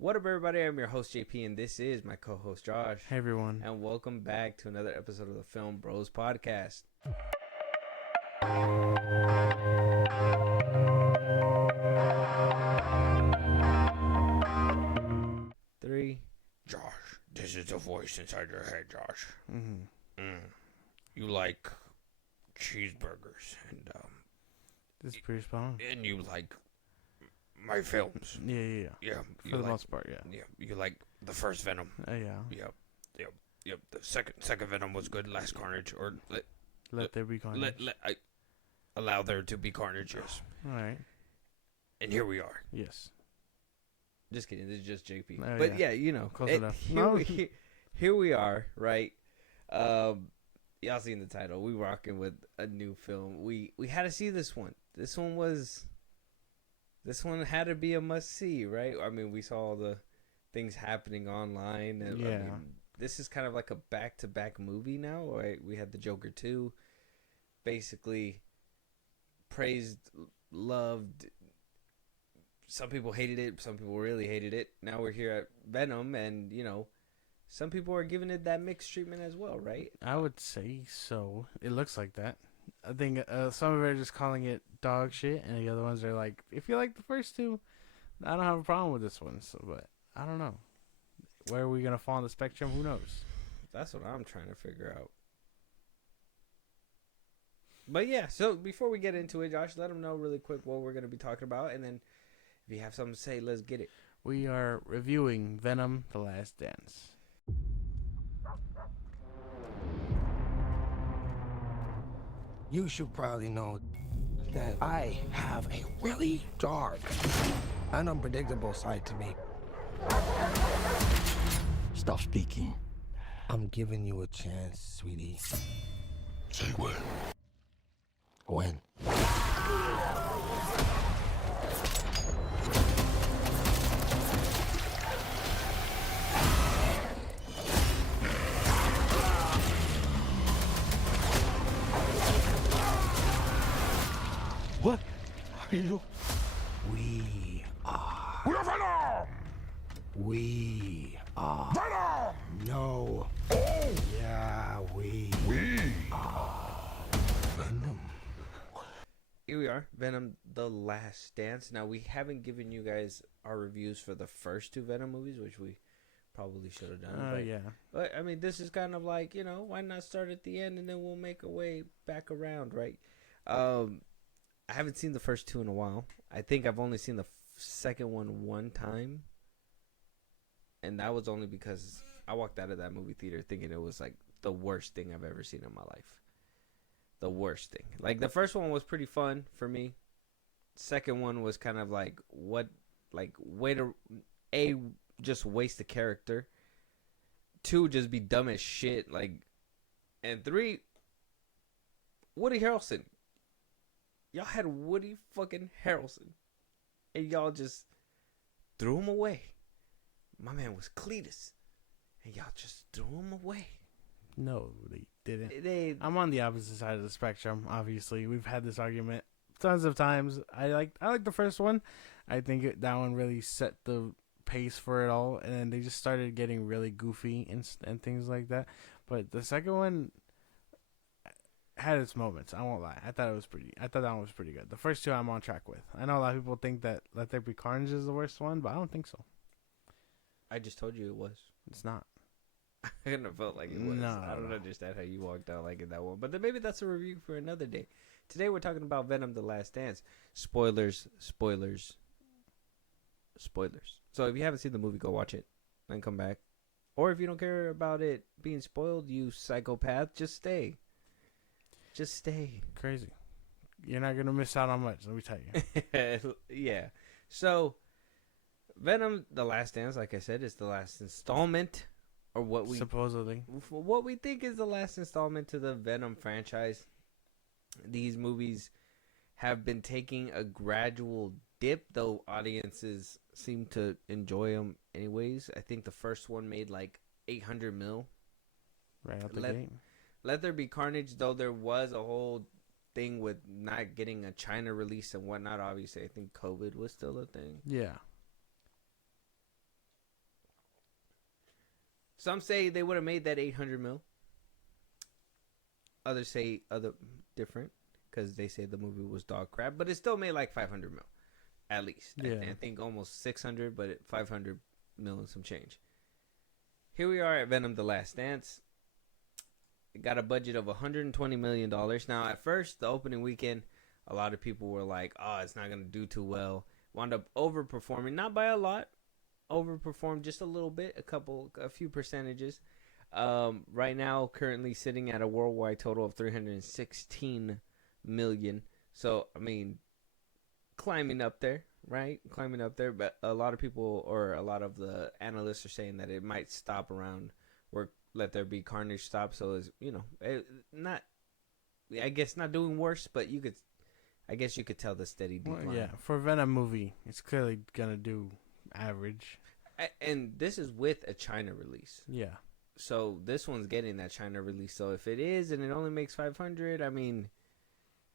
What up, everybody? I'm your host, JP, and this is my co-host, Josh. Hey, everyone. And welcome back to another episode of the FilmBros podcast. Three. Josh, this is the voice inside your head, Josh. You like cheeseburgers, and This is pretty spot on. and you like my films. Yeah. Yeah, For the most part, yeah. Yeah, you like the first Venom. Yeah. Yep. The second Venom was good. Last Carnage, or Let there be carnage. allow there to be carnage. Yes. All right. And here we are. Yes. Just kidding. This is just JP. Oh, But yeah. you know, Close enough. Here we are, right? Y'all seen the title. We rocking with a new film. We had to see this one. This one had to be a must see, right? I mean, we saw all the things happening online. And, Yeah. I mean, this is kind of like a back-to-back movie now, right? We had the Joker 2, basically praised, loved. Some people hated it. Some people really hated it. Now we're here at Venom, and, you know, some people are giving it that mixed treatment as well, right? I would say so. It looks like that. I think some of it are just calling it dog shit, and the other ones are like, if you like the first two, I don't have a problem with this one. So, but I don't know. Where are we going to fall on the spectrum? Who knows? That's what I'm trying to figure out. But yeah, so before we get into it, Josh, let them know really quick what we're going to be talking about. And then if you have something to say, let's get it. We are reviewing Venom The Last Dance. You should probably know that I have a really dark and unpredictable side to me. Stop speaking. I'm giving you a chance, sweetie. Say when. When? What are you? We are. We're Venom! We are. Venom! No. Oh! Yeah, we. Venom. Here we are, Venom The Last Dance. Now, we haven't given you guys our reviews for the first two Venom movies, which we probably should have done. Yeah. But, I mean, this is kind of like, you know, why not start at the end and then we'll make our way back around, right? I haven't seen the first two in a while. I think I've only seen the second one time. And that was only because I walked out of that movie theater thinking it was like the worst thing I've ever seen in my life. The worst thing. Like, the first one was pretty fun for me. Second one was kind of like, what, like, way to, A, just waste the character. Two, just be dumb as shit. Like, and three, Woody Harrelson. Y'all had Woody fucking Harrelson. And y'all just threw him away. My man was Cletus. And y'all just threw him away. No, they didn't. I'm on the opposite side of the spectrum. Obviously, we've had this argument tons of times. I like the first one. I think that one really set the pace for it all, and then they just started getting really goofy and things like that. But the second one had its moments. I won't lie. I thought that one was pretty good. The first two I'm on track with. I know a lot of people think that Let There Be Carnage is the worst one, but I don't think so. I just told you it was. It's not. I kind of felt like it was. No. I don't understand how you walked out like in that one. But then maybe that's a review for another day. Today we're talking about Venom The Last Dance. Spoilers. So if you haven't seen the movie, go watch it and come back. Or if you don't care about it being spoiled, you psychopath, just stay. Just stay. Crazy. You're not going to miss out on much, let me tell you. Yeah. So, Venom The Last Dance, like I said, is the last installment. Or what we think is the last installment to the Venom franchise. These movies have been taking a gradual dip, though audiences seem to enjoy them anyways. I think the first one made like 800 mil. Right out the gate. Let There Be Carnage, though there was a whole thing with not getting a China release and whatnot. Obviously, I think COVID was still a thing. Yeah. Some say they would have made that 800 mil. Others say other different because they say the movie was dog crap, but it still made like 500 mil at least. Yeah. I think almost 600, but 500 mil and some change. Here we are at Venom: The Last Dance. It got a budget of $120 million. Now, at first, the opening weekend, a lot of people were like, "Oh, it's not gonna do too well." Wound up overperforming, not by a lot, overperformed just a little bit, a few percentages. Right now, currently sitting at a worldwide total of 316 million. So, I mean, climbing up there, right? Climbing up there. But a lot of people, or a lot of the analysts, are saying that it might stop around where Let There Be Carnage stop. So, it's, not, I guess, not doing worse, but you could tell the steady decline. Well, yeah, for a Venom movie, it's clearly gonna do average. And this is with a China release. Yeah. So this one's getting that China release. So if it is and it only makes 500, I mean,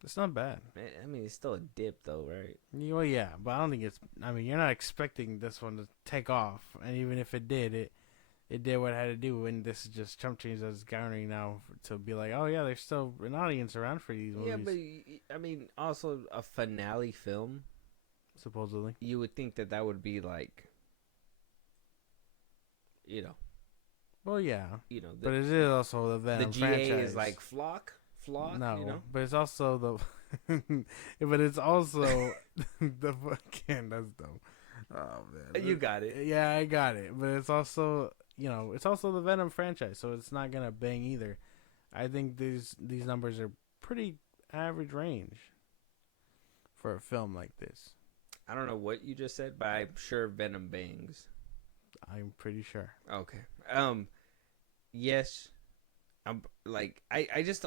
it's not bad. I mean, it's still a dip though, right? Well, yeah, but I don't think it's. I mean, you're not expecting this one to take off, and even if it did, it did what it had to do. And this is just chump change that's garnering now to be like, oh yeah, there's still an audience around for these movies. Yeah, but I mean, also a finale film, supposedly. You would think that would be like, Well, yeah, but it is also the Venom the GA franchise. Is like flock. No, but it's also the, but it's also the fucking. That's dumb. Oh man, you got it. Yeah, I got it. But it's also, it's also the Venom franchise, so it's not gonna bang either. I think these numbers are pretty average range for a film like this. I don't know what you just said, but I'm sure Venom bangs. I'm pretty sure. Okay. Yes. I'm like I just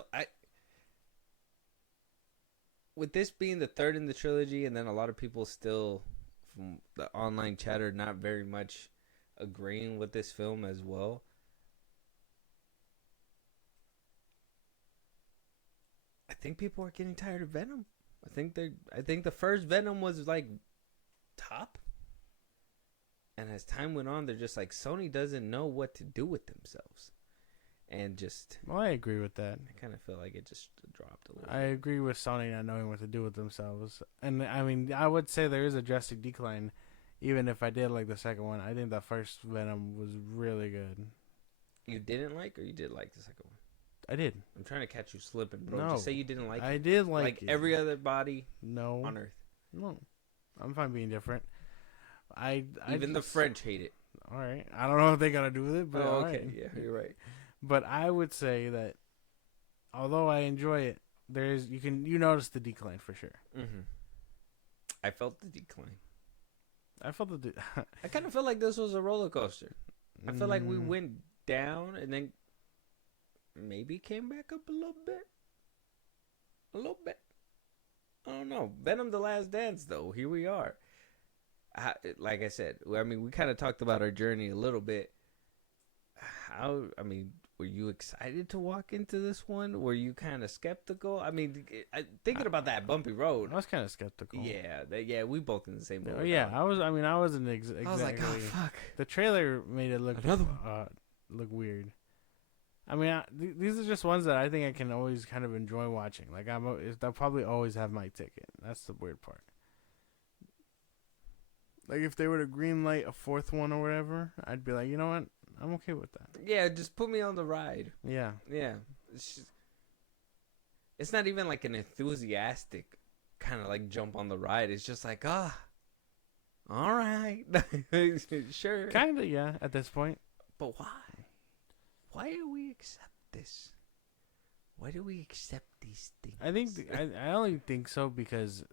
with this being the third in the trilogy, and then a lot of people still from the online chatter not very much agreeing with this film as well. I think people are getting tired of Venom. I think the first Venom was like top. And as time went on, they're just like, Sony doesn't know what to do with themselves. And just... Well, I agree with that. I kind of feel like it just dropped a little I agree with Sony not knowing what to do with themselves. And, I mean, I would say there is a drastic decline, even if I did like the second one. I think the first Venom was really good. You didn't like, or you did like the second one? I did. I'm trying to catch you slipping, bro. No. Just say you didn't like it. I did like it. Every other body on Earth. No. I'm fine being different. Even the French hate it. All right. I don't know what they got to do with it, but okay. Right. Yeah, you're right. But I would say that although I enjoy it, you notice the decline for sure. Mm-hmm. I felt the decline. I kind of felt like this was a roller coaster. I feel like we went down and then maybe came back up a little bit. A little bit. I don't know. Venom: The Last Dance, though. Here we are. Like I said, I mean, we kind of talked about our journey a little bit. Were you excited to walk into this one? Were you kind of skeptical? I mean, thinking about that bumpy road. I was kind of skeptical. Yeah, we both in the same boat. Yeah, I wasn't exactly. I was like, oh fuck. The trailer made it look look weird. I mean, these are just ones that I think I can always kind of enjoy watching. Like they'll probably always have my ticket. That's the weird part. Like, if they were to greenlight a fourth one or whatever, I'd be like, you know what? I'm okay with that. Yeah, just put me on the ride. Yeah. Yeah. It's not even like an enthusiastic kind of like jump on the ride. It's just like, all right. Sure. Kind of, yeah, at this point. But why? Why do we accept this? Why do we accept these things? I think I only think so because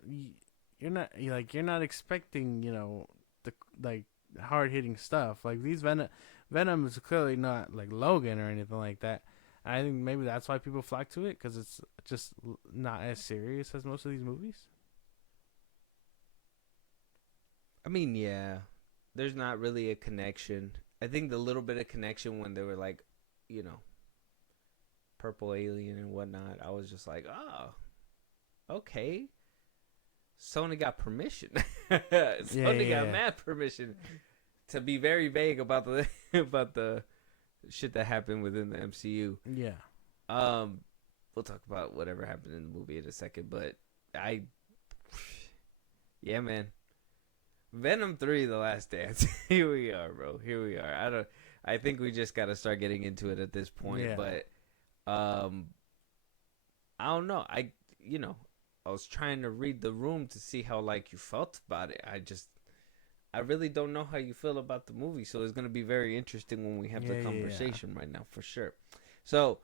you're not expecting, the like hard hitting stuff. Like these Venom is clearly not like Logan or anything like that. And I think maybe that's why people flock to it, because it's just not as serious as most of these movies. I mean, yeah, there's not really a connection. I think the little bit of connection when they were like, purple alien and whatnot, I was just like, oh, okay. Sony got permission. Sony got mad permission to be very vague about the shit that happened within the MCU. Yeah. We'll talk about whatever happened in the movie in a second, but yeah, man. Venom 3: The Last Dance. Here we are, bro. Here we are. I think we just got to start getting into it at this point, but I don't know. I was trying to read the room to see how like you felt about it. I really don't know how you feel about the movie, so it's going to be very interesting when we have the conversation right now, for sure. So,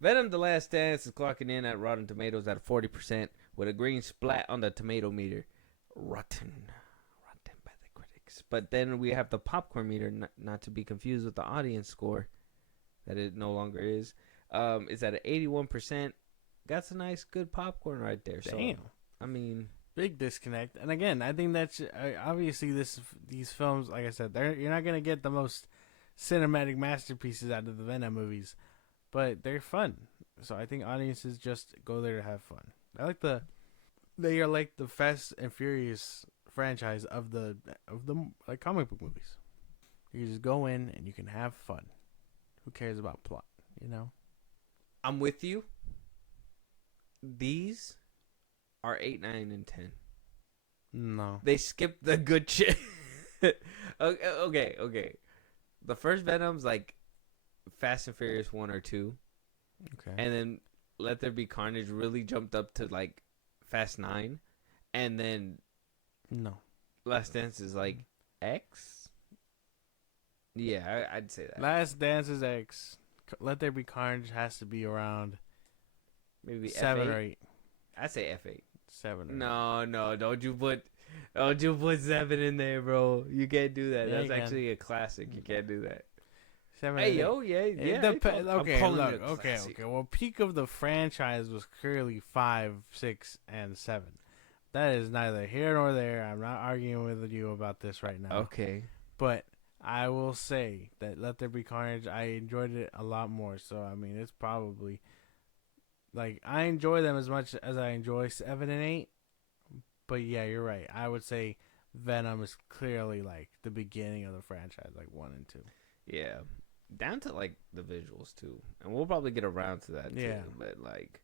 Venom The Last Dance is clocking in at Rotten Tomatoes at 40% with a green splat on the tomato meter. Rotten by the critics. But then we have the popcorn meter, not to be confused with the audience score, that it no longer is. It's at 81%. That's a nice, good popcorn right there. Damn. So, I mean... Big disconnect. And again, I think that's obviously these films, like I said, you're not going to get the most cinematic masterpieces out of the Venom movies, but they're fun. So I think audiences just go there to have fun. They are like the Fast and Furious franchise of the like comic book movies. You just go in and you can have fun. Who cares about plot, you know? I'm with you. These are 8, 9, and 10. No. They skipped the good shit. Okay. The first Venom's like Fast and Furious 1 or 2. Okay. And then Let There Be Carnage really jumped up to like Fast 9. And then no. Last Dance is like X. Yeah, I'd say that. Last Dance is X. Let There Be Carnage has to be around maybe 7 F8? or 8. I'd say F8. 7 or 8. No, don't you put 7 in there, bro. You can't do that. Yeah, That's actually a classic. You can't do that. 7 Hey, or 8. yo, yeah. Okay, look, okay. Well, peak of the franchise was clearly 5, 6, and 7. That is neither here nor there. I'm not arguing with you about this right now. Okay. But I will say that Let There Be Carnage, I enjoyed it a lot more. So, I mean, it's probably... Like, I enjoy them as much as I enjoy 7 and 8. But, yeah, you're right. I would say Venom is clearly, like, the beginning of the franchise, like 1 and 2. Yeah. Down to, like, the visuals, too. And we'll probably get around to that, too. But, like,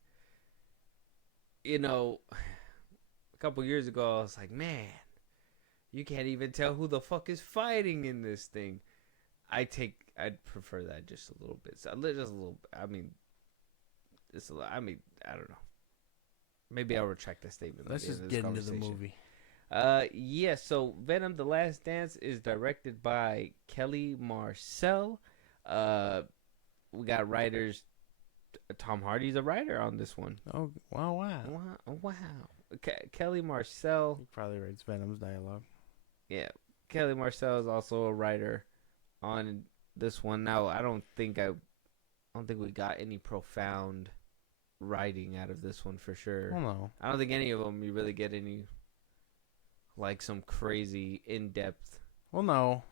a couple years ago, I was like, man, you can't even tell who the fuck is fighting in this thing. I'd prefer that just a little bit. So, just a little, I don't know. Maybe I'll retract that statement. Let's just get into the movie. So Venom The Last Dance is directed by Kelly Marcel. We got writers. Tom Hardy's a writer on this one. Oh, wow. Kelly Marcel. He probably writes Venom's dialogue. Yeah. Kelly Marcel is also a writer on this one. Now, I don't think we got any profound writing out of this one for sure. Oh, no. I don't think any of them you really get any, like, some crazy in-depth. Well,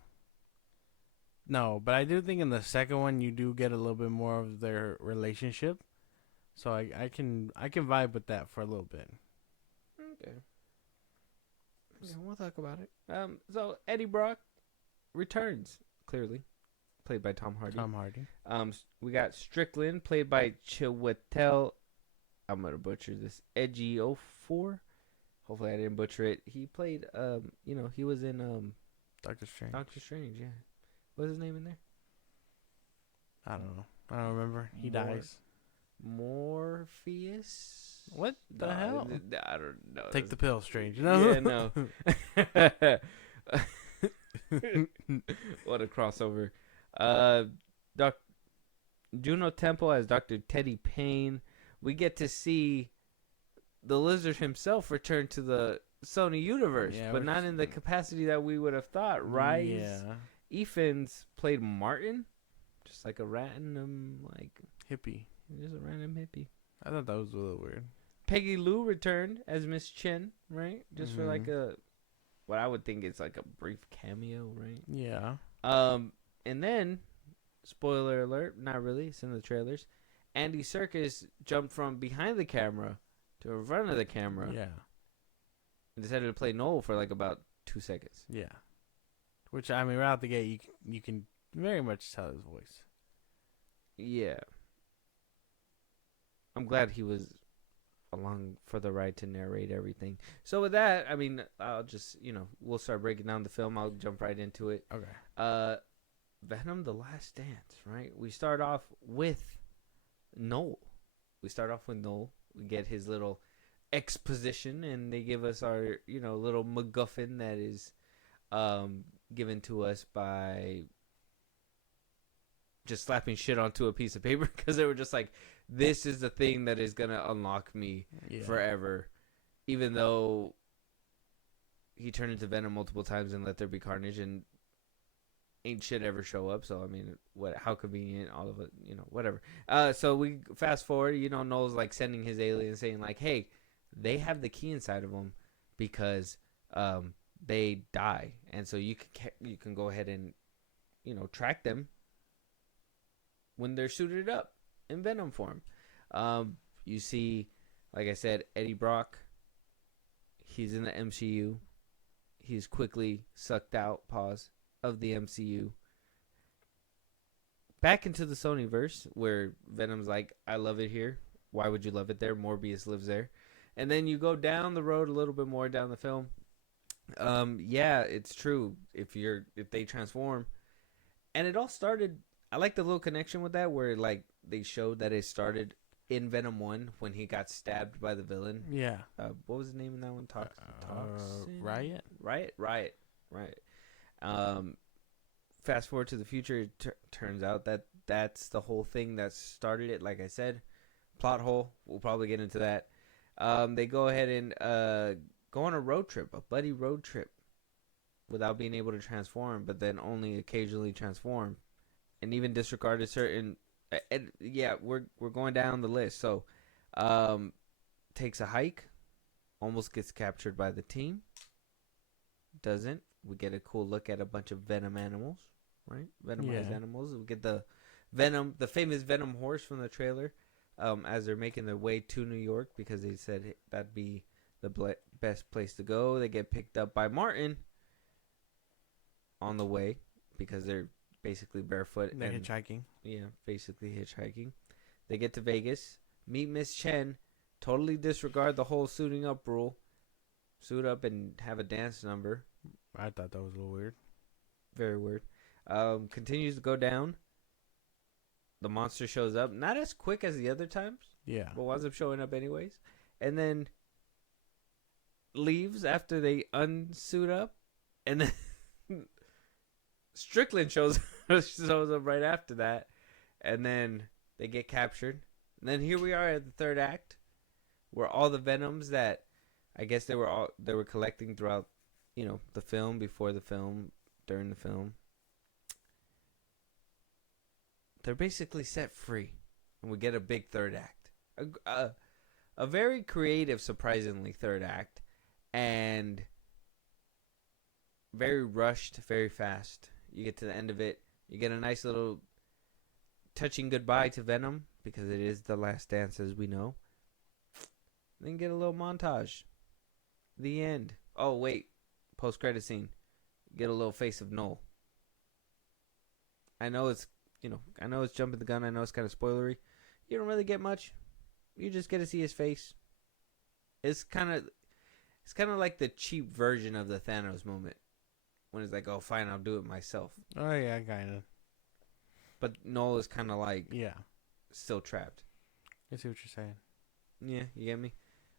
no, but I do think in the second one you do get a little bit more of their relationship, so I can vibe with that for a little bit. Okay. Yeah, we'll talk about it. So Eddie Brock returns, clearly, played by Tom Hardy. We got Strickland, played by Chiwetel. I'm gonna butcher this. Ejiofor. Hopefully I didn't butcher it. He played, he was in Doctor Strange. Doctor Strange, yeah. What's his name in there? I don't know. I don't remember. He dies. Morpheus. What the hell? I don't know. Take the pill, Strange. No. Yeah, no. What a crossover. Juno Temple as Dr. Teddy Payne. We get to see the Lizard himself return to the Sony universe, but not in the capacity that we would have thought, right? Yeah. Evans played Martin, just like a random, hippie. Just a random hippie. I thought that was a little weird. Peggy Lou returned as Miss Chen, right? Just for like what I would think is like a brief cameo, right? Yeah. And then, spoiler alert, not really, it's in the trailers, Andy Serkis jumped from behind the camera to in front of the camera. Yeah. And decided to play Noel for like about 2 seconds. Yeah. Which, I mean, right out the gate, you can very much tell his voice. Yeah. I'm glad he was along for the ride to narrate everything. So with that, I mean, I'll just, we'll start breaking down the film. I'll jump right into it. Okay. Venom The Last Dance, right? We start off with Noel. We get his little exposition, and they give us our, little MacGuffin that is given to us by just slapping shit onto a piece of paper, because they were just like, this is the thing that is going to unlock me forever. Even though he turned into Venom multiple times and let there be carnage, and ain't shit ever show up. So, I mean, how convenient, all of it, whatever. So we fast forward, Noel's like sending his alien saying like, hey, they have the key inside of them because they die. And so you can go ahead and, track them when they're suited up in Venom form. You see, like I said, Eddie Brock. He's in the MCU. He's quickly sucked out, of the MCU. Back into the Sonyverse, where Venom's like, I love it here. Why would you love it there? Morbius lives there. And then you go down the road a little bit more down the film. Yeah, it's true. If they transform. And it all started, I like the little connection with that, where like they showed that it started in Venom 1 when he got stabbed by the villain. Yeah. What was the name of that one? Riot. Riot. Fast forward to the future, it turns out that that's the whole thing that started it. Like I said, plot hole. We'll probably get into that. They go ahead and go on a road trip, a buddy road trip, without being able to transform, but then only occasionally transform, and even disregarded certain. We're going down the list. So, takes a hike, almost gets captured by the team. Doesn't. We get a cool look at a bunch of Venom animals, right? Venomized animals. We get the famous Venom horse from the trailer, as they're making their way to New York, because they said that'd be the best place to go. They get picked up by Martin on the way, because they're basically barefoot. They're hitchhiking. Yeah, basically hitchhiking. They get to Vegas, meet Miss Chen, totally disregard the whole suiting up rule. Suit up and have a dance number. I thought that was a little weird. Very weird. Continues to go down. The monster shows up. Not as quick as the other times. Yeah. But winds up showing up anyways. And then leaves after they unsuit up. And then Strickland shows up right after that. And then they get captured. And then here we are at the third act, where all the Venoms that I guess they were collecting throughout, the film, before the film, during the film, they're basically set free, and we get a big third act, a very creative, surprisingly, third act, and very rushed, very fast. You get to the end of it, you get a nice little touching goodbye to Venom, because it is the last dance, as we know. Then get a little montage. The end. Oh, wait. Post-credit scene. Get a little face of Noel. I know it's jumping the gun. I know it's kind of spoilery. You don't really get much. You just get to see his face. It's kind of like the cheap version of the Thanos moment, when it's like, oh, fine, I'll do it myself. Oh, yeah, kind of. But Noel is kind of like, still trapped. I see what you're saying. Yeah, you get me?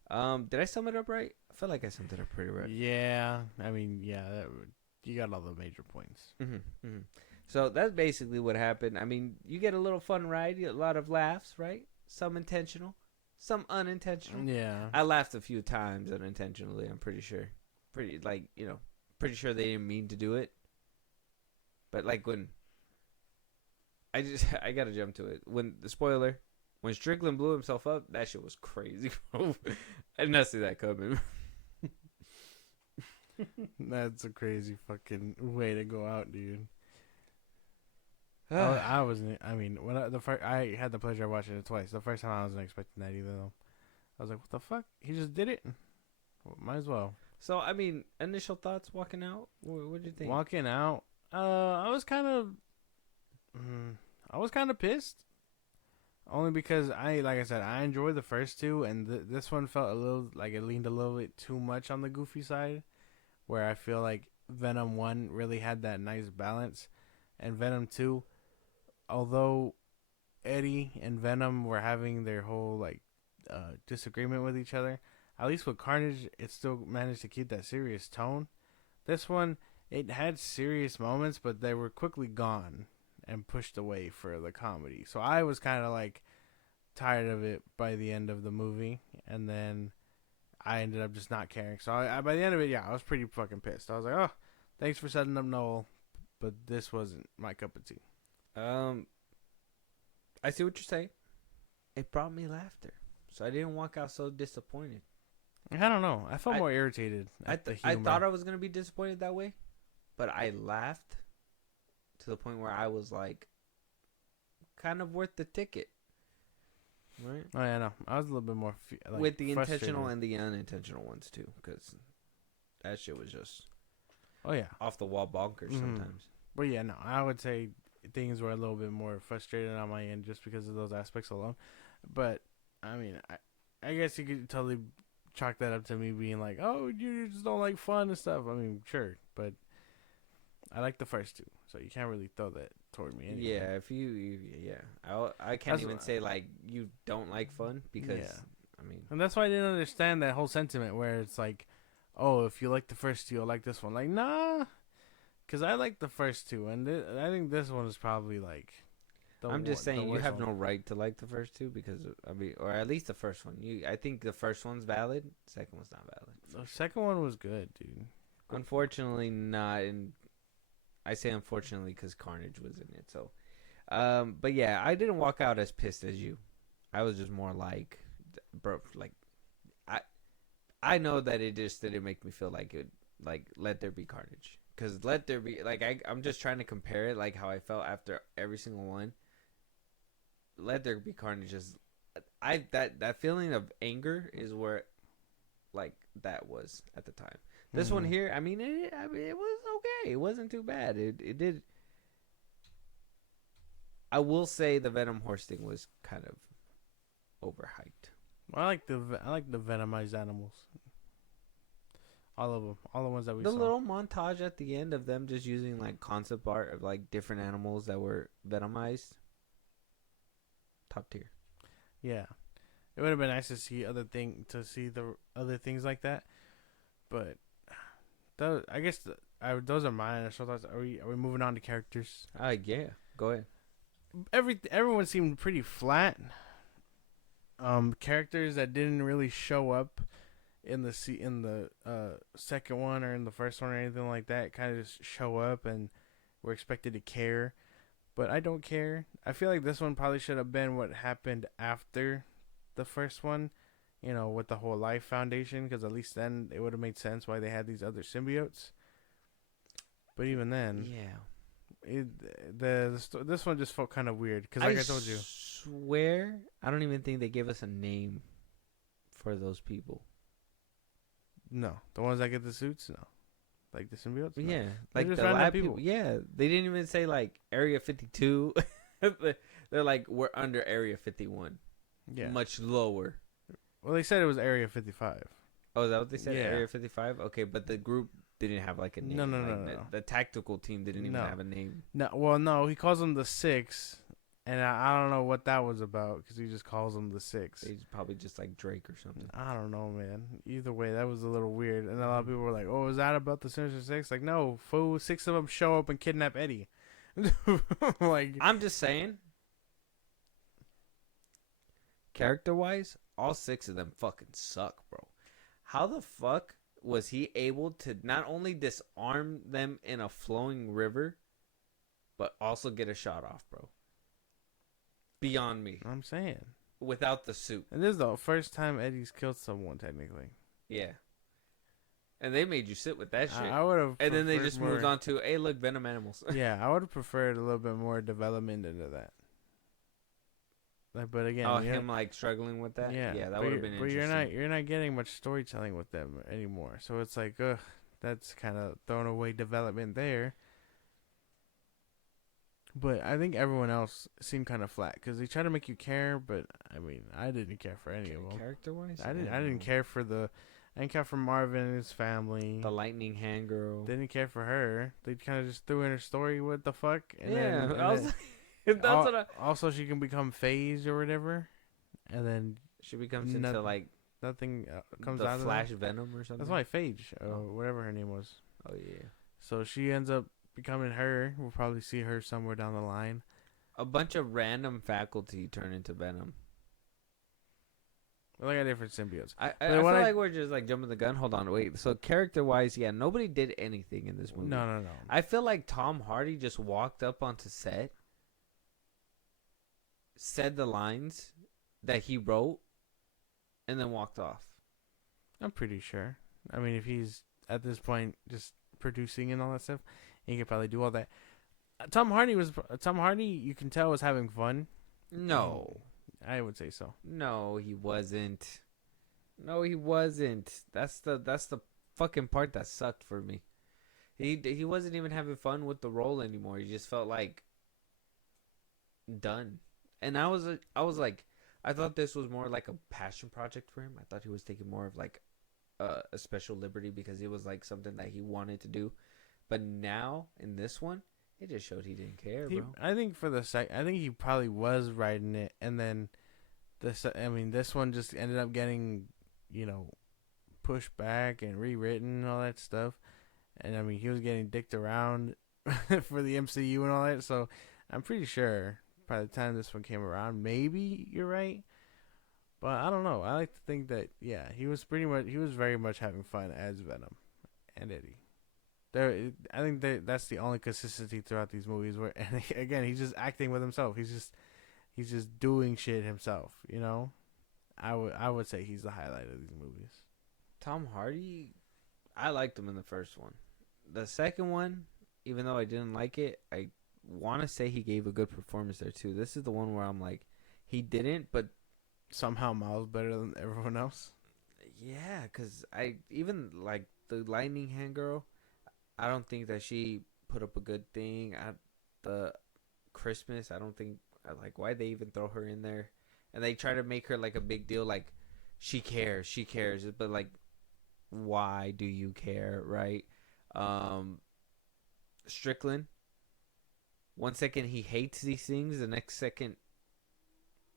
Did I sum it up right? I feel like I summed it up pretty right. Yeah, I mean, you got all the major points. So that's basically what happened. I mean, you get a little fun ride, a lot of laughs, right? Some intentional, some unintentional. Yeah. I laughed a few times unintentionally, I'm pretty sure. Pretty sure they didn't mean to do it. But like when I gotta jump to it. When Strickland blew himself up, that shit was crazy. I did not see that coming. That's a crazy fucking way to go out, dude. I wasn't. I mean, when I had the pleasure of watching it twice. The first time I wasn't expecting that either, though. I was like, "What the fuck? He just did it? Well, might as well." So, I mean, initial thoughts walking out. What did you think? Walking out, I was kind of pissed. Only because like I said, I enjoyed the first two, and this one felt a little like it leaned a little bit too much on the goofy side, where I feel like Venom 1 really had that nice balance, and Venom 2, although Eddie and Venom were having their whole like disagreement with each other, at least with Carnage, it still managed to keep that serious tone. This one, it had serious moments, but they were quickly gone and pushed away for the comedy. So I was kind of like tired of it by the end of the movie, and then I ended up just not caring. So by the end of it, yeah, I was pretty fucking pissed. I was like, oh, thanks for setting up Noel, but this wasn't my cup of tea. I see what you're saying. It brought me laughter, so I didn't walk out so disappointed. I don't know. I felt more irritated at the humor. I thought I was gonna be disappointed that way, but I laughed to the point where I was like, kind of worth the ticket. Right? Oh yeah, no, I was a little bit more with the intentional and the unintentional ones too, because that shit was just off the wall bonkers sometimes. But yeah, no, I would say things were a little bit more frustrated on my end just because of those aspects alone. But I mean, I guess you could totally chalk that up to me being like, oh, you just don't like fun and stuff. I mean, sure, but I like the first two, so you can't really throw that toward me anyway. Yeah, if you I can't even say like you don't like fun because I mean, and that's why I didn't understand that whole sentiment where it's like, oh, if you like the first two, you'll like this one. Like, nah, because I like the first two, and I think this one is probably like. I'm just saying you have no right to like the first two because I mean, or at least the first one. I think the first one's valid. The second one's not valid. The second one was good, dude. Unfortunately, not. And I say unfortunately because Carnage was in it. So, but yeah, I didn't walk out as pissed as you. I was just more like, bro, like, I know that it just didn't make me feel like it. Like, let there be carnage. Because let there be, like, I'm just trying to compare it, like, how I felt after every single one. Let there be carnage is, that feeling of anger is where, like, that was at the time. This one here, I mean, it was okay. It wasn't too bad. It did. I will say the Venom horse thing was kind of overhyped. Well, I like the Venomized animals. All of them. All the ones that we saw. The little montage at the end of them just using, like, concept art of, like, different animals that were Venomized. Top tier. Yeah. It would have been nice to see the other things like that. But I guess those are mine initial thoughts. Are we moving on to characters? Yeah. Go ahead. Everyone seemed pretty flat. Characters that didn't really show up in the second one or in the first one or anything like that kind of just show up and we're expected to care, but I don't care. I feel like this one probably should have been what happened after the first one, with the whole Life Foundation, because at least then it would have made sense why they had these other symbiotes. But even then, this one just felt kind of weird because, like I told you, swear I don't even think they gave us a name for those people. No, the ones that get the suits, no, like the symbiotes. No. Yeah, like the lab people. Yeah, they didn't even say like Area 52. They're like, we're under Area 51. Yeah, much lower. Well, they said it was Area 55. Oh, is that what they said? Yeah. Area 55. Okay, but the group didn't have like a name. No. The tactical team didn't even have a name. No, well, no, he calls them the Six. And I don't know what that was about because he just calls them the Six. He's probably just like Drake or something. I don't know, man. Either way, that was a little weird. And a lot of people were like, oh, is that about the Sinister Six? Like, no, 6 of them show up and kidnap Eddie. Like, I'm just saying, character-wise, all 6 of them fucking suck, bro. How the fuck was he able to not only disarm them in a flowing river, but also get a shot off, bro? Beyond me. I'm saying. Without the suit. And this is the first time Eddie's killed someone, technically. Yeah. And they made you sit with that shit. I would have. And then they just moved on to, hey, look, Venom animals. Yeah, I would have preferred a little bit more development into that. Like, but again, him like struggling with that. Yeah, that would have been interesting. But you're not getting much storytelling with them anymore. So it's like, that's kind of throwing away development there. But I think everyone else seemed kind of flat because they try to make you care, but I mean, I didn't care for any of them. Character wise, I didn't care for I didn't care for Marvin and his family. The lightning hand girl. Didn't care for her. They kind of just threw in her story. What the fuck? And yeah, then, I was like, that's what I. Also, she can become phased or whatever, and then She becomes into like nothing comes the out Flash of that. Venom or something. That's why Phage, whatever her name was. Oh yeah. So she ends up becoming her. We'll probably see her somewhere down the line. A bunch of random faculty turn into Venom. Well, they got different symbiotes. I feel like we're just like jumping the gun. Hold on, wait. So character wise, yeah, nobody did anything in this movie. No. I feel like Tom Hardy just walked up onto set, said the lines that he wrote, and then walked off. I'm pretty sure. I mean, if he's at this point just producing and all that stuff, he could probably do all that. Tom Hardy, you can tell, was having fun. No. I would say so. No, he wasn't. No, he wasn't. That's the fucking part that sucked for me. He wasn't even having fun with the role anymore. He just felt like done. And I was like, I thought this was more like a passion project for him. I thought he was taking more of like a special liberty because it was like something that he wanted to do. But now in this one, it just showed he didn't care, bro. I think I think he probably was writing it, and then this one just ended up getting, pushed back and rewritten and all that stuff. And I mean, he was getting dicked around for the MCU and all that. So I'm pretty sure by the time this one came around, maybe you're right. But I don't know. I like to think that he was very much having fun as Venom and Eddie. I think that's the only consistency throughout these movies. Where, and again, he's just acting with himself. He's just doing shit himself. I would say he's the highlight of these movies. Tom Hardy, I liked him in the first one. The second one, even though I didn't like it, I want to say he gave a good performance there too. This is the one where I'm like, he didn't, but somehow miles better than everyone else. Yeah, because I even like the lightning hand girl. I don't think that she put up a good thing at the Christmas. I don't think, why'd they even throw her in there? And they try to make her like a big deal, like she cares, but like, why do you care, right? Strickland, one second he hates these things, the next second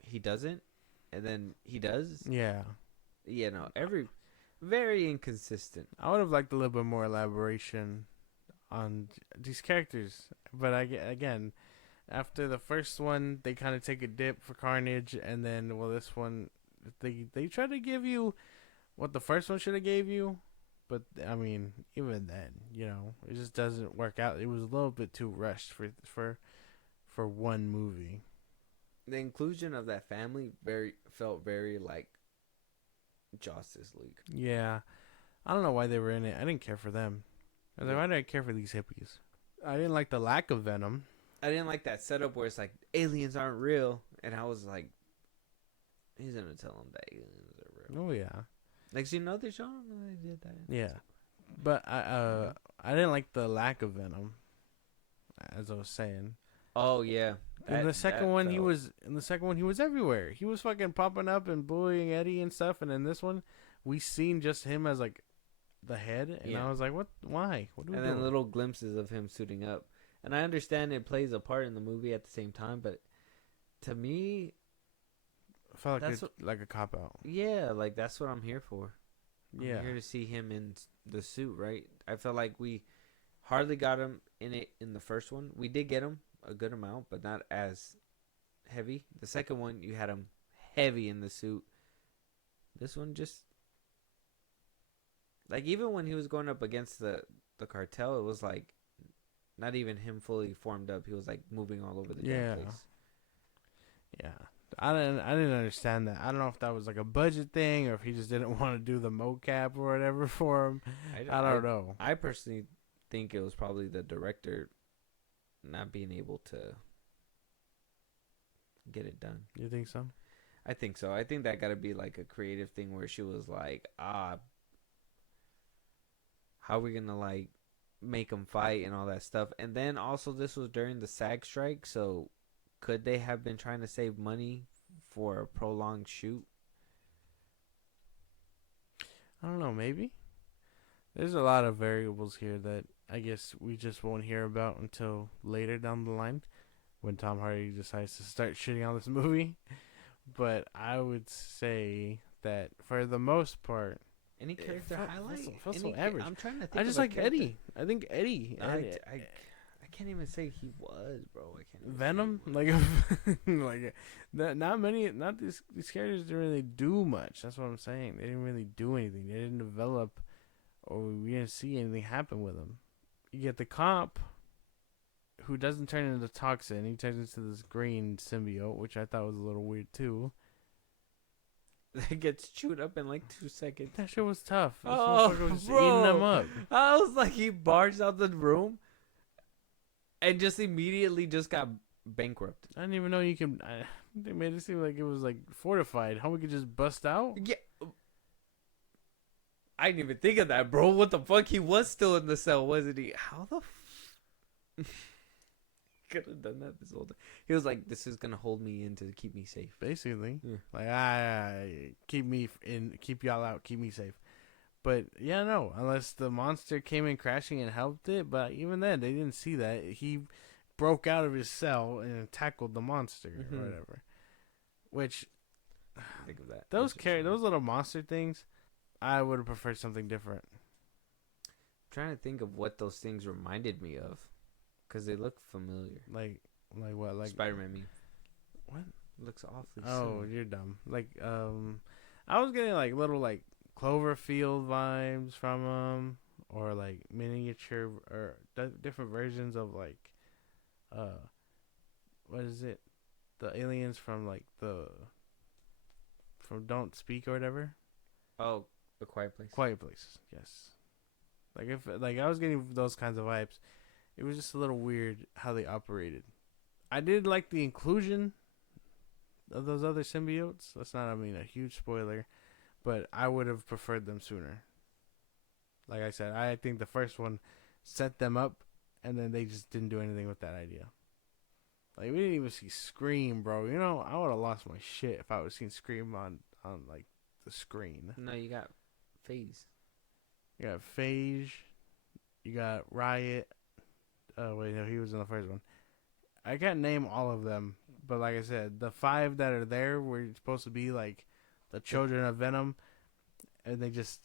he doesn't, and then he does. Yeah. Very inconsistent. I would have liked a little bit more elaboration on these characters, but again, after the first one, they kind of take a dip for Carnage, and then this one, they try to give you what the first one should have gave you, but I mean, even then, it just doesn't work out. It was a little bit too rushed for one movie. The inclusion of that family felt very like Justice League. Yeah, I don't know why they were in it. I didn't care for them. I was like, why did I care for these hippies? I didn't like the lack of Venom. I didn't like that setup where it's like aliens aren't real, and I was like, he's gonna tell them that aliens are real. Oh yeah. They showed him they did that. Yeah, but I didn't like the lack of Venom, as I was saying. Oh yeah. In the second one, he was everywhere. He was fucking popping up and bullying Eddie and stuff. And in this one, we seen just him as like the head, and I was like, "What? Why? What are we doing?" And then little glimpses of him suiting up. And I understand it plays a part in the movie at the same time, but to me, I felt like it's like a cop out. Yeah, like that's what I'm here for. I'm here to see him in the suit, right? I felt like we hardly got him in it in the first one. We did get him a good amount, but not as heavy. The second one, you had him heavy in the suit. This one just like, even when he was going up against the cartel, it was like not even him fully formed up. He was like moving all over the damn place. Yeah. I didn't understand that. I don't know if that was like a budget thing or if he just didn't want to do the mocap or whatever for him. I don't know. I personally think it was probably the director not being able to get it done. You think so? I think so. I think that got to be like a creative thing where she was like, how are we gonna like make them fight and all that stuff. And then also this was during the SAG strike, so could they have been trying to save money for a prolonged shoot? I don't know, maybe. There's a lot of variables here that I guess we just won't hear about until later down the line when Tom Hardy decides to start shooting on this movie. But I would say that for the most part, any character highlight? Felt so average. I'm trying to think. I just like character. Eddie. I think Eddie. I can't even say he was, bro. I can't. Venom, like, like not these characters didn't really do much. That's what I'm saying. They didn't really do anything. They didn't develop, or we didn't see anything happen with them. You get the cop, who doesn't turn into toxin. He turns into this green symbiote, which I thought was a little weird too. That gets chewed up in like 2 seconds. That shit was tough. This Oh, motherfucker was just bro. eating them up. I was like, he barged out the room and just immediately just got bankrupt. I didn't even know you can. They made it seem like it was like fortified. How we could just bust out? Yeah. I didn't even think of that, bro. What the fuck? He was still in the cell, wasn't he? How the could have done that this whole time. He was like, this is going to hold me in to keep me safe. Basically. Yeah. Like, keep me in, keep y'all out, keep me safe. But, yeah, no. Unless the monster came in crashing and helped it. But even then, they didn't see that. He broke out of his cell and tackled the monster or whatever. Which, Think of that. those little monster things, I would have preferred something different. I'm trying to think of what those things reminded me of. Because they look familiar. Like what? Like Spider-Man meme. What? Looks awfully Oh, similar. you're dumb. Like, I was getting like little like Cloverfield vibes from them, or like miniature or different versions of like, what is it? The aliens from like from Don't Speak or whatever. Oh, A Quiet Place. Quiet Place. Yes. Like I was getting those kinds of vibes. It was just a little weird how they operated. I did like the inclusion of those other symbiotes. That's not, a huge spoiler, but I would have preferred them sooner. Like I said, I think the first one set them up, and then they just didn't do anything with that idea. Like, we didn't even see Scream, bro. You know, I would have lost my shit if I would have seen Scream on like, the screen. No, you got Phase. You got Phage. You got Riot. Oh, wait, no, he was in the first one. I can't name all of them, but like I said, the 5 that are there were supposed to be, like, the children of Venom, and they just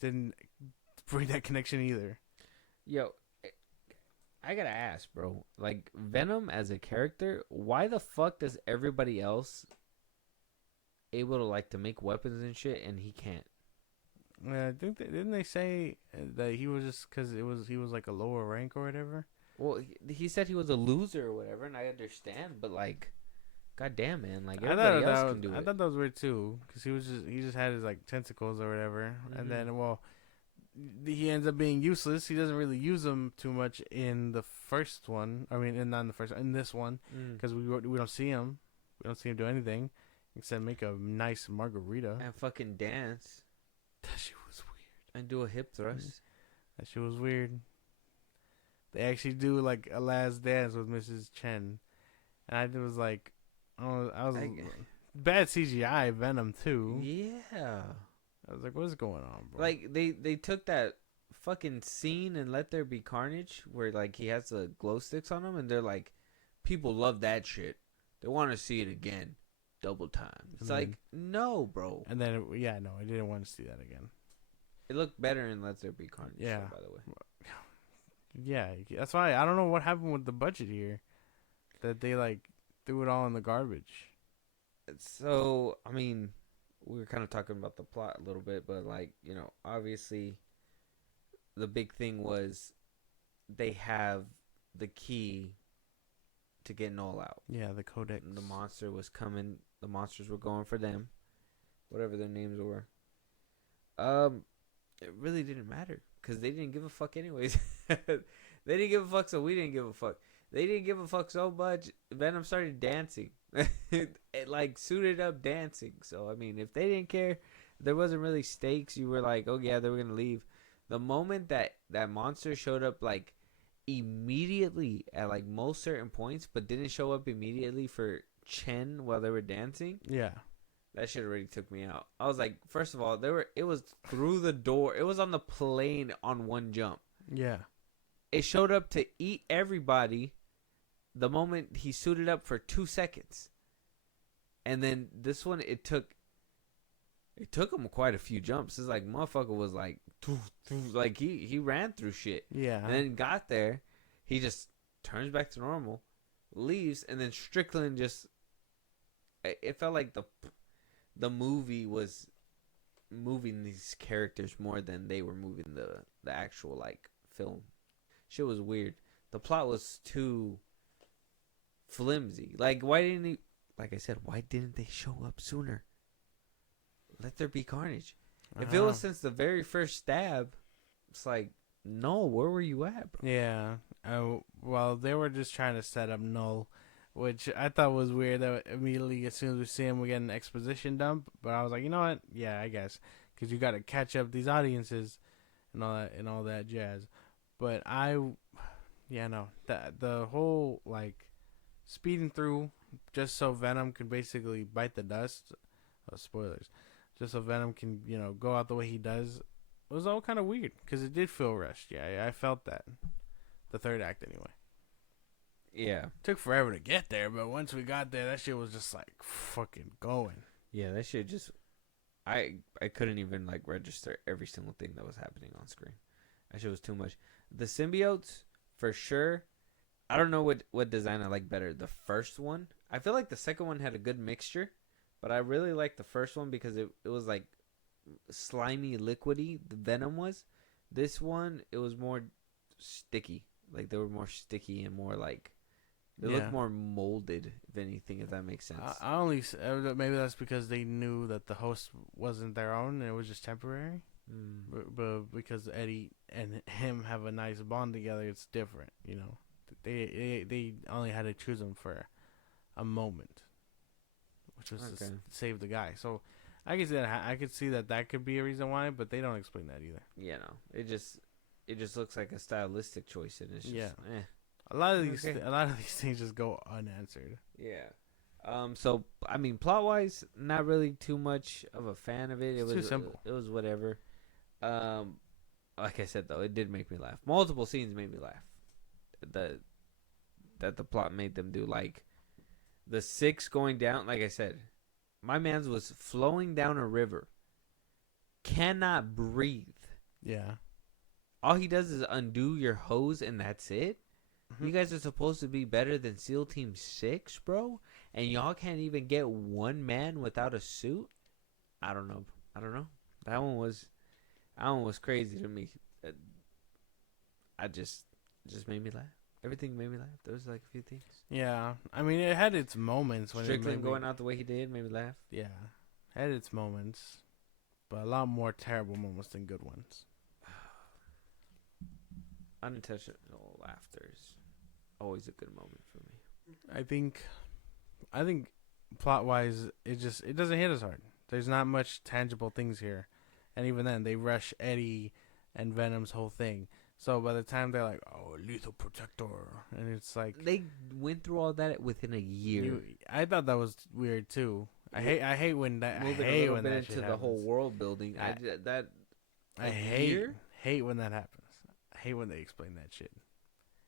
didn't bring that connection either. Yo, I gotta ask, bro. Like, Venom as a character, why the fuck does everybody else able to, like, to make weapons and shit, and he can't? I think didn't they say that he was just because he was like a lower rank or whatever? Well, he said he was a loser or whatever, and I understand, but like, goddamn, man, like everybody else can do it. I thought that was weird too, because he just had his like tentacles or whatever, and then he ends up being useless. He doesn't really use them too much in the first one. I mean, not in the first, in this one, because we don't see him. We don't see him do anything except make a nice margarita and fucking dance. That shit was weird. And do a hip thrust. That shit was weird. They actually do like a last dance with Mrs. Chen, and I was like, bad CGI Venom too. Yeah. I was like, what's going on, bro? Like they took that fucking scene and Let There Be Carnage where like he has the glow sticks on him, and they're like, people love that shit. They want to see it again. Double time. It's like, no, bro. And then, I didn't want to see that again. It looked better in Let There Be Carnage, by the way. Yeah, that's why I don't know what happened with the budget here. That they, like, threw it all in the garbage. So, I mean, we were kind of talking about the plot a little bit, but, like, you know, obviously the big thing was they have the key to get Null out. Yeah, the Codex. And the monster was coming. The monsters were going for them, whatever their names were. It really didn't matter because they didn't give a fuck anyways. They didn't give a fuck, so we didn't give a fuck. They didn't give a fuck so much. Venom started dancing, it like suited up dancing. So I mean, if they didn't care, there wasn't really stakes. You were like, oh yeah, they were gonna leave. The moment that monster showed up, like, immediately at, like, most certain points, but didn't show up immediately for Chen while they were dancing. Yeah. That shit already took me out. I was like, first of all, it was through the door. It was on the plane on one jump. Yeah. It showed up to eat everybody the moment he suited up for 2 seconds. And then this one, it took him quite a few jumps. It's like, motherfucker was like, like he ran through shit. Yeah. And then got there, he just turns back to normal, leaves, and then Strickland just, it felt like the movie was moving these characters more than they were moving the actual, like, film. Shit was weird. The plot was too flimsy. Like, why didn't they show up sooner? Let there be carnage. If it was since the very first stab, it's like, no, where were you at, bro? Yeah. Well, they were just trying to set up Null, which I thought was weird. That immediately, as soon as we see him, we get an exposition dump. But I was like, you know what? Yeah, I guess, because you got to catch up these audiences and all that jazz. But the whole, like, speeding through just so Venom could basically bite the dust. Oh, spoilers. Just so Venom can, go out the way he does. It was all kind of weird because it did feel rushed. Yeah, I felt that. The third act, anyway. Yeah. Took forever to get there, but once we got there, that shit was just, like, fucking going. Yeah, that shit just... I couldn't even, like, register every single thing that was happening on screen. That shit was too much. The symbiotes, for sure. I don't know what design I like better. The first one. I feel like the second one had a good mixture. But I really liked the first one because it was, like, slimy, liquidy. The Venom was. This one, it was more sticky. Like, they were more sticky and more, like... They look more molded, if anything, if that makes sense. I only... Maybe that's because they knew that the host wasn't their own and it was just temporary. But because Eddie and him have a nice bond together, it's different, They only had to choose them for a moment, which was to save the guy. So I could see that. I could see that could be a reason why, but they don't explain that either. Yeah, no. It just looks like a stylistic choice, and it's just A lot of these things just go unanswered. Yeah. So I mean, plot wise, not really too much of a fan of it. It was too simple. It was whatever. Like I said though, it did make me laugh. Multiple scenes made me laugh. That the plot made them do, like the 6 going down. Like I said, my man's was flowing down a river. Cannot breathe. Yeah. All he does is undo your hose, and that's it. Mm-hmm. You guys are supposed to be better than SEAL Team 6, bro, and y'all can't even get one man without a suit. I don't know. That one was crazy to me. I just made me laugh. Everything made me laugh. There was like a few things. Yeah, I mean, it had its moments when Strickland going out the way he did made me laugh. Yeah, had its moments, but a lot more terrible moments than good ones. Unintentional laughter is always a good moment for me. I think plot wise, it doesn't hit as hard. There's not much tangible things here, and even then, they rush Eddie and Venom's whole thing. So by the time they're like, "Oh, lethal protector," and it's like they went through all that within a year. I thought that was weird too. I hate when that. Moving I hate a little when bit that into shit the happens. whole world building. I hate when that happens. I hate when they explain that shit.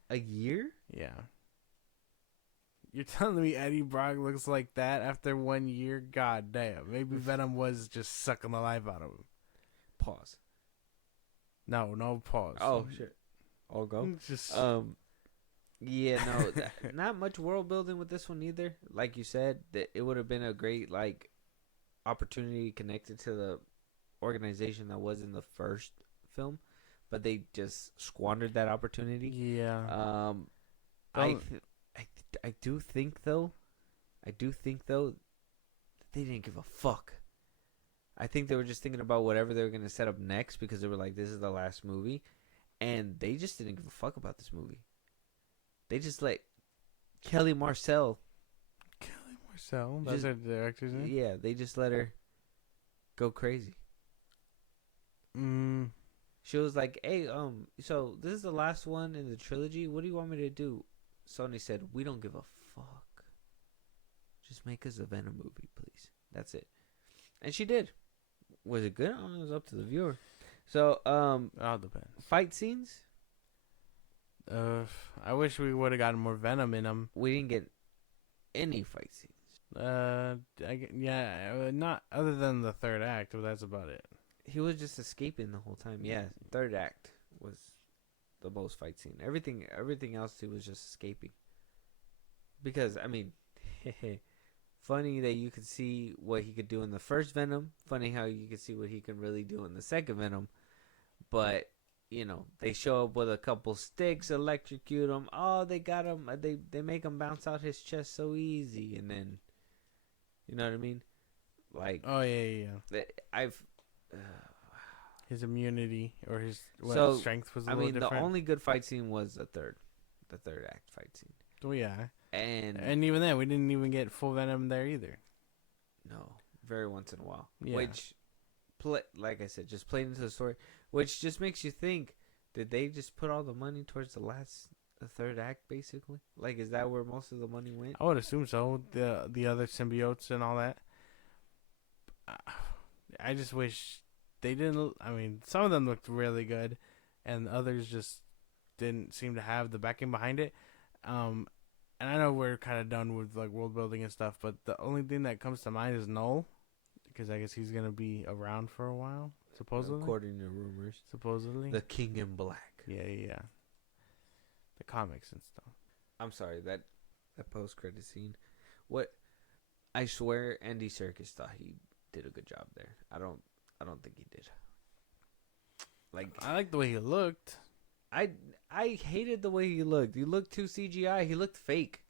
A year? Yeah. You're telling me Eddie Brock looks like that after 1 year? God damn. Maybe Venom was just sucking the life out of him. Pause. No pause. Oh shit. I'll go. Just yeah, no, not much world building with this one either. Like you said, that it would have been a great like opportunity connected to the organization that was in the first film, but they just squandered that opportunity. Yeah. I do think though, they didn't give a fuck. I think they were just thinking about whatever they were going to set up next because they were like, this is the last movie. And they just didn't give a fuck about this movie. They just let Kelly Marcel. That's her director's name? Yeah, they just let her go crazy. She was like, "Hey, so this is the last one in the trilogy. What do you want me to do?" Sony said, "We don't give a fuck. Just make us a Venom movie, please. That's it." And she did. Was it good? I don't know. It was up to the viewer. So, All depends. fight scenes. I wish we would have gotten more Venom in them. We didn't get any fight scenes. Not other than the third act, but that's about it. He was just escaping the whole time. Yeah, third act was the most fight scene. Everything else he was just escaping. Because I mean, funny that you could see what he could do in the first Venom. Funny how you could see what he can really do in the second Venom. But you know, they show up with a couple sticks, electrocute him. Oh, they got him. They make him bounce out his chest so easy, and then, you know what I mean? Like, oh yeah. His immunity or his strength was a little different. The only good fight scene was the third act fight scene. Oh yeah, and even then we didn't even get full Venom there either. No, very once in a while. Yeah. Which, like I said, just played into the story. Which just makes you think, did they just put all the money towards the third act, basically? Like, is that where most of the money went? I would assume so. The other symbiotes and all that. I just wish they didn't. I mean, some of them looked really good, and others just didn't seem to have the backing behind it. And I know we're kind of done with like world building and stuff, but the only thing that comes to mind is Null, because I guess he's gonna be around for a while. Supposedly, according to rumors. Supposedly, the King in Black. Yeah. The comics and stuff. I'm sorry, that post credit scene. What? I swear, Andy Serkis thought he did a good job there. I don't think he did. Like, I like the way he looked. I hated the way he looked. He looked too CGI. He looked fake.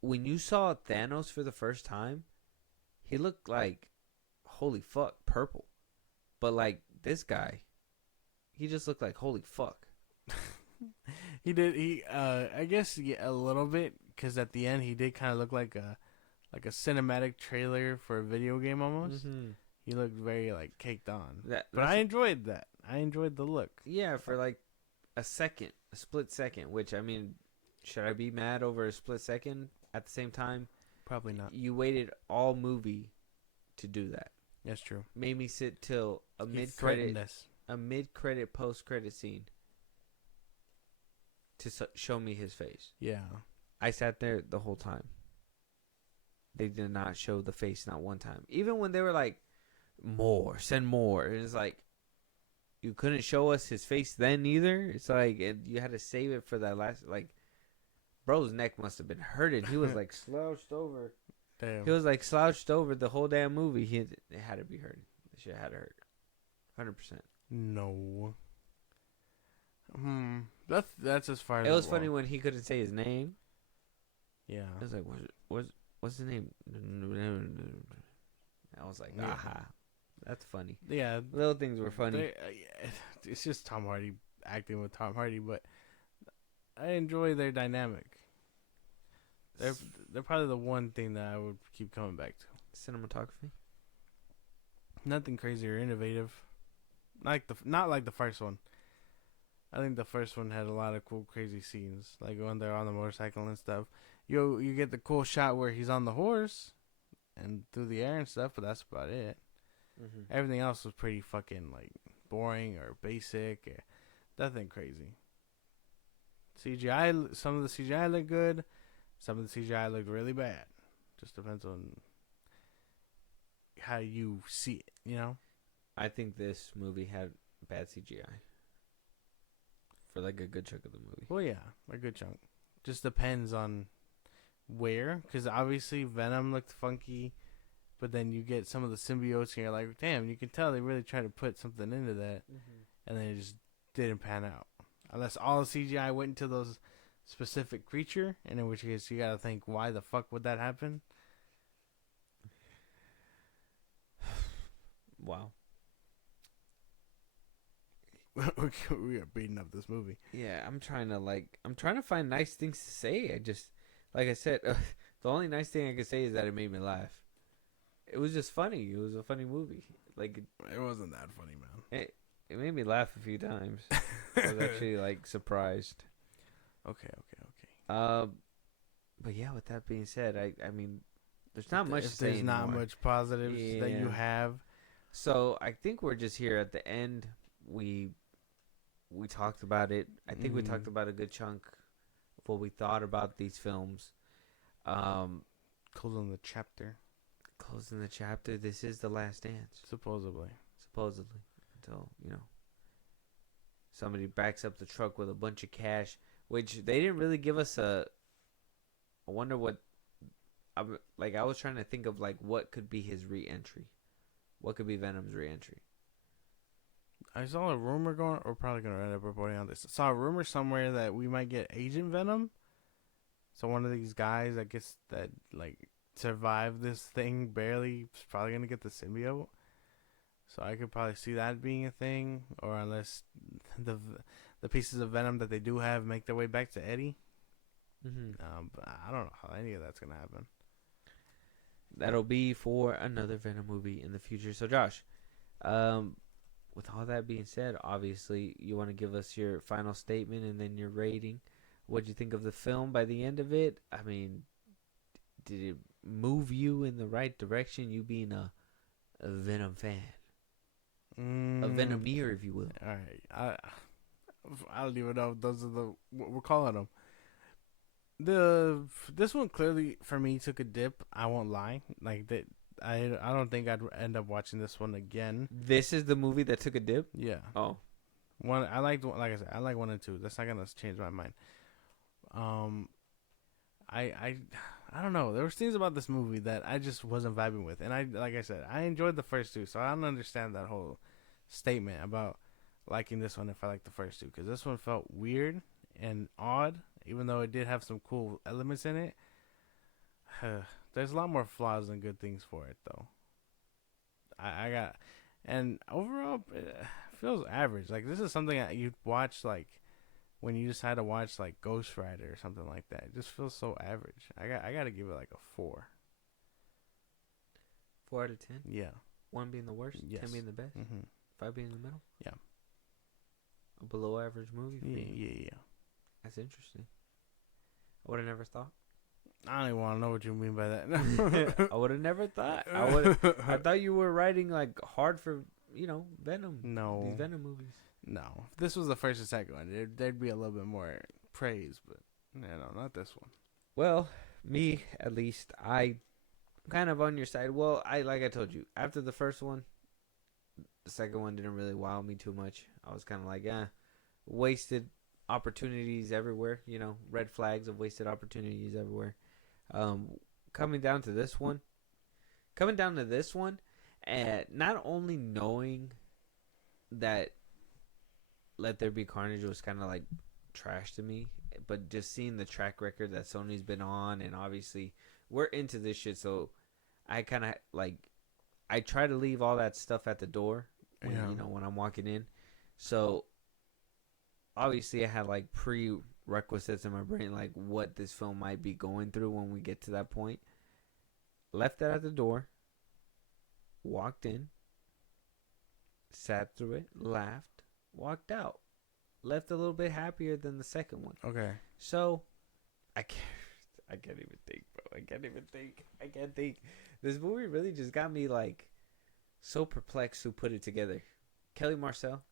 When you saw Thanos for the first time, he looked like, holy fuck, purple. But like this guy, he just looked like holy fuck. He did. I guess a little bit, because at the end he did kind of look like a cinematic trailer for a video game almost. Mm-hmm. He looked very like caked on. But I enjoyed that. I enjoyed the look. Yeah, for like a split second. Which, I mean, should I be mad over a split second? At the same time, probably not. You waited all movie to do that. That's true. Made me sit till a mid-credit post-credit scene to show me his face. Yeah. I sat there the whole time. They did not show the face not one time. Even when they were like, send more. And it's like, you couldn't show us his face then either. It's like, you had to save it for that last, like, bro's neck must have been hurting. He was like slouched over. Damn. He was like slouched over the whole damn movie. It had to be hurting. The shit had to hurt. 100%. No. That's as far as it was funny when he couldn't say his name. Yeah. I was like, what's his name? I was like, aha. That's funny. Yeah. Little things were funny. It's just Tom Hardy acting with Tom Hardy, but I enjoy their dynamic. They're probably the one thing that I would keep coming back to. Cinematography? Nothing crazy or innovative. Not like the first one. I think the first one had a lot of cool, crazy scenes, like when they're on the motorcycle and stuff. You get the cool shot where he's on the horse and through the air and stuff, but that's about it. Mm-hmm. Everything else was pretty fucking like boring or basic. Nothing crazy. CGI, some of the CGI looked good, some of the CGI looked really bad. Just depends on how you see it, you know? I think this movie had bad CGI for like a good chunk of the movie. Well, yeah, a good chunk. Just depends on where, because obviously Venom looked funky, but then you get some of the symbiotes and you're like, damn, you can tell they really tried to put something into that, and then it just didn't pan out. Unless all the CGI went into those specific creature, and in which case you gotta think, why the fuck would that happen? Wow. We are beating up this movie. Yeah, I'm trying to find nice things to say. I just, like I said, the only nice thing I could say is that it made me laugh. It was just funny. It was a funny movie. Like it wasn't that funny, man. It made me laugh a few times. I was actually like surprised. Okay. But yeah, with that being said, I mean, there's not much to say there's not anymore. much positives that you have. So I think we're just here at the end. We talked about it. I think we talked about a good chunk of what we thought about these films. Closing the chapter. This is The Last Dance. Supposedly. Until, somebody backs up the truck with a bunch of cash, which they didn't really give us I wonder what, I was trying to think of, like, what could be his re-entry. What could be Venom's re-entry? I saw a rumor going, or probably going to end up reporting on this. I saw a rumor somewhere that we might get Agent Venom. So one of these guys, I guess, that, like, survived this thing barely is probably going to get the symbiote. So I could probably see that being a thing. Or unless the pieces of Venom that they do have make their way back to Eddie. But I don't know how any of that's going to happen. That'll be for another Venom movie in the future. So, Josh, with all that being said, obviously, you want to give us your final statement and then your rating. What'd you think of the film by the end of it? I mean, did it move you in the right direction, you being a Venom fan? A Venomeer, if you will. All right. I don't even know if those are what we're calling them. This one clearly for me took a dip. I won't lie. Like that, I don't think I'd end up watching this one again. This is the movie that took a dip? Yeah. Oh. Like I said, I like 1 and 2. That's not gonna change my mind. I don't know. There was things about this movie that I just wasn't vibing with, and like I said, I enjoyed the first two, so I don't understand that whole statement about liking this one if I like the first two, because this one felt weird and odd. Even though it did have some cool elements in it, there's a lot more flaws than good things for it, though. And overall, it feels average. Like, this is something that you'd watch, like, when you just had to watch, like, Ghost Rider or something like that. It just feels so average. I gotta give it, like, a 4. 4 out of 10? Yeah. 1 being the worst, yes. 10 being the best, 5 being in the middle? Yeah. A below average movie for you? Yeah. That's interesting. I would have never thought. I don't even want to know what you mean by that. I would have never thought. I thought you were writing, like, hard for, Venom. No. These Venom movies. No. If this was the first and second one, there'd be a little bit more praise, but, not this one. Well, me, at least, I'm kind of on your side. Well, like I told you, after the first one, the second one didn't really wow me too much. I was kind of like, wasted opportunities everywhere, red flags of wasted opportunities everywhere. Coming down to this one, and not only knowing that Let There Be Carnage was kind of like trash to me, but just seeing the track record that Sony's been on, and obviously we're into this shit, so I kind of like, I try to leave all that stuff at the door when, when I'm walking in. So obviously I had like prerequisites in my brain, like what this film might be going through when we get to that point. Left that at the door, walked in, sat through it, laughed, walked out. Left a little bit happier than the second one. Okay. So I can't even think, bro. I can't think. This movie really just got me like so perplexed who put it together. Kelly Marcel,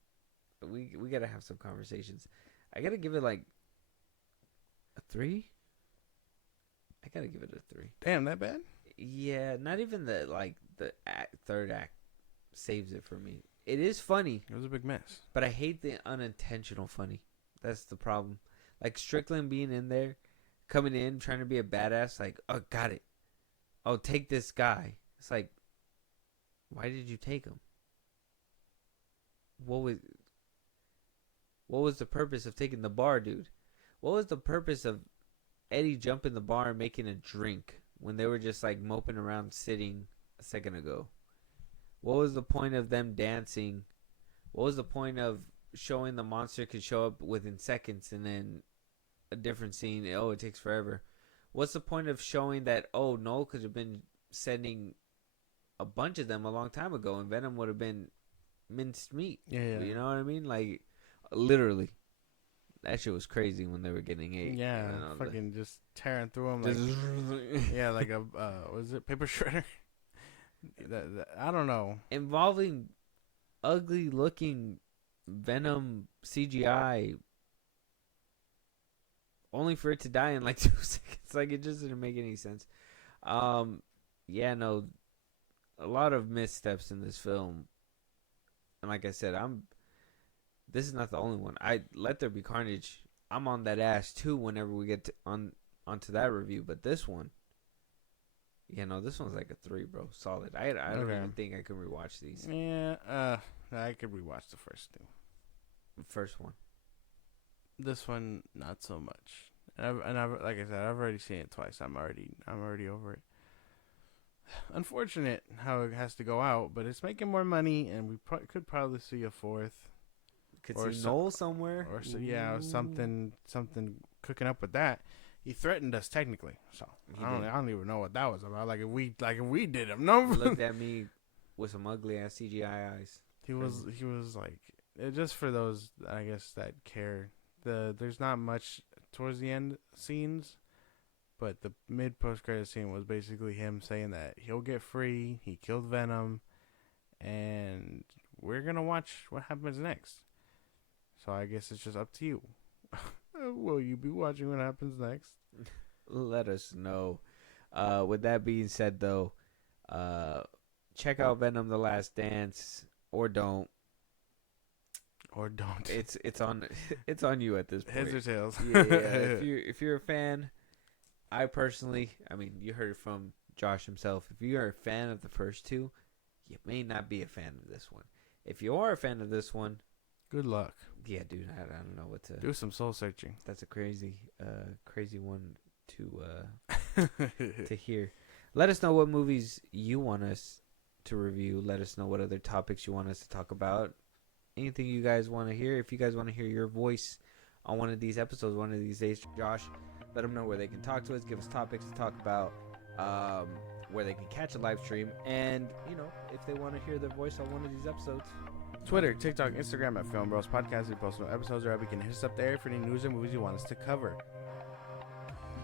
we gotta have some conversations. I gotta give it like a 3. I gotta give it a 3. Damn, that bad? Yeah, not even the third act saves it for me. It is funny. It was a big mess. But I hate the unintentional funny. That's the problem. Like Strickland being in there, coming in, trying to be a badass, like, oh, got it. Oh, take this guy. It's like, why did you take him? What was the purpose of taking the bar, dude? What was the purpose of Eddie jumping the bar and making a drink when they were just like moping around sitting a second ago? What was the point of them dancing? What was the point of showing the monster could show up within seconds and then a different scene? Oh, it takes forever. What's the point of showing that, oh, Noel could have been sending a bunch of them a long time ago, and Venom would have been minced meat. Yeah. You know what I mean? Like, literally. That shit was crazy when they were getting ate. Yeah, fucking just tearing through them. Like, yeah, like a, was it paper shredder? I don't know. Involving ugly looking Venom CGI, only for it to die in like 2 seconds. Like, it just didn't make any sense. Yeah, no, a lot of missteps in this film. And like I said, this is not the only one. Let There Be Carnage, I'm on that ass too whenever we get onto that review. But this one, this one's like a 3, bro. Solid. I don't even think I can rewatch these. Yeah, I could rewatch the first 2. First one. This one, not so much. And I've like I said, I've already seen it twice. I'm already over it. Unfortunate how it has to go out, but it's making more money, and we could probably see a 4th. Could see Noel somewhere, or something cooking up with that. He threatened us technically, so I don't even know what that was about. Like if we did him, no. He looked at me with some ugly ass CGI eyes. He was like, just for those I guess that care. There's not much towards the end scenes, but the mid post credit scene was basically him saying that he'll get free. He killed Venom, and we're gonna watch what happens next. So I guess it's just up to you. Will you be watching what happens next? Let us know. With that being said, though, check out Venom: The Last Dance, or don't. Or don't. It's on you at this point. Heads or tails. Yeah. If you're a fan, I mean, you heard it from Josh himself. If you are a fan of the first 2, you may not be a fan of this one. If you are a fan of this one, good luck. Yeah, dude, I don't know what to do. Some soul searching. That's a crazy one to hear. Let us know what movies you want us to review. Let us know what other topics you want us to talk about. Anything you guys want to hear. If you guys want to hear your voice on one of these episodes, one of these days, Josh, let them know where they can talk to us. Give us topics to talk about. Where they can catch a live stream, and if they want to hear their voice on one of these episodes. Twitter, TikTok, Instagram at FilmBros Podcast. We post new episodes, or you can hit us up there for any news or movies you want us to cover.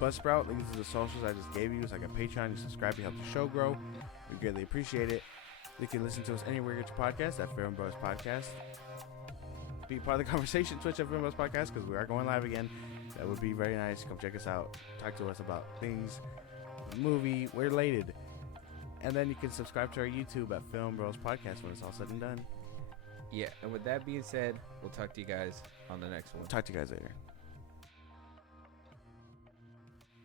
Buzzsprout, links to the socials I just gave you. It's like a Patreon. You subscribe, you help the show grow. We greatly appreciate it. You can listen to us anywhere you get your podcast at FilmBros Podcast. Be part of the conversation, Twitch at FilmBros Podcast, because we are going live again. That would be very nice. Come check us out. Talk to us about things, movie related. And then you can subscribe to our YouTube at FilmBros Podcast when it's all said and done. Yeah, and with that being said, we'll talk to you guys on the next one. Talk to you guys later.